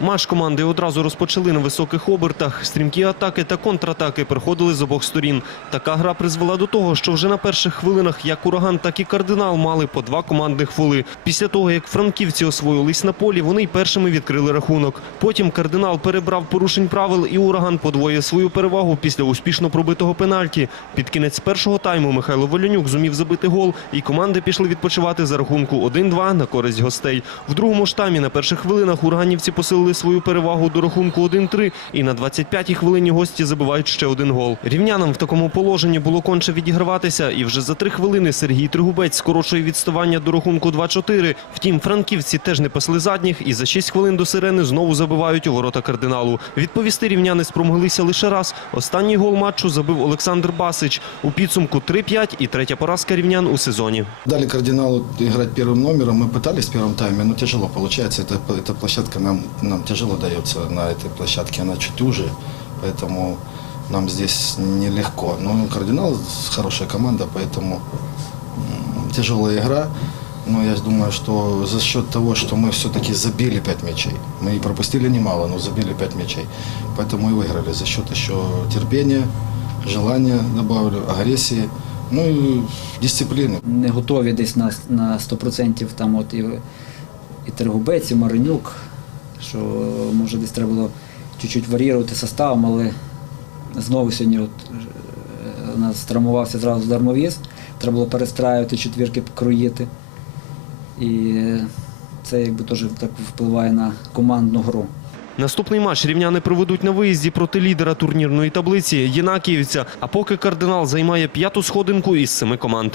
Матч команди одразу розпочали на високих обертах. Стрімкі атаки та контратаки приходили з обох сторін. Така гра призвела до того, що вже на перших хвилинах як ураган, так і кардинал мали по два командних фоли. Після того, як франківці освоїлись на полі, вони й першими відкрили рахунок. Потім кардинал перебрав порушень правил і ураган подвоїв свою перевагу після успішно пробитого пенальті. Під кінець першого тайму Михайло Волянюк зумів забити гол, і команди пішли відпочивати за рахунку 1-2 на користь гостей. В другому ж таймі на перших хвилинах ураганівці посилили свою перевагу до рахунку 1-3, і на 25-й хвилині гості забивають ще один гол. Рівнянам в такому положенні було конче відіграватися, і вже за три хвилини Сергій Тригубець скорочує відставання до рахунку 2-4. Втім, франківці теж не пасли задніх, і за 6 хвилин до сирени знову забивають у ворота кардиналу. Відповісти рівняни спромоглися лише раз. Останній гол матчу забив Олександр Басич. У підсумку 3-5 і третя поразка рівнян у сезоні. Дали кардиналу играть первым номером. Мы пытались в первом тайме, но тяжело получается. Это, эта площадка нам, нам тяжело дается на этой площадке. Она чуть уже, поэтому нам здесь нелегко. Но кардинал хорошая команда, поэтому м, тяжелая игра. Но я думаю, что за счет того, что мы все-таки забили 5 мячей, мы и пропустили немало, но забили 5 мячей, поэтому и выиграли за счет еще терпения, желания, добавлю, агрессии, ну и дисциплины. не готові десь на, на 100% там от і, і Тригубець, і Маринюк, що може десь треба було чуть-чуть варіювати составом, але знову сьогодні от, е, у нас травмувався зразу дармовіз, треба було перестраювати четвірки, кроїти. І це якби теж так впливає на командну гру. Наступний матч рівняни проведуть на виїзді проти лідера турнірної таблиці Єнакіївця. А поки кардинал займає п'яту сходинку із семи команд.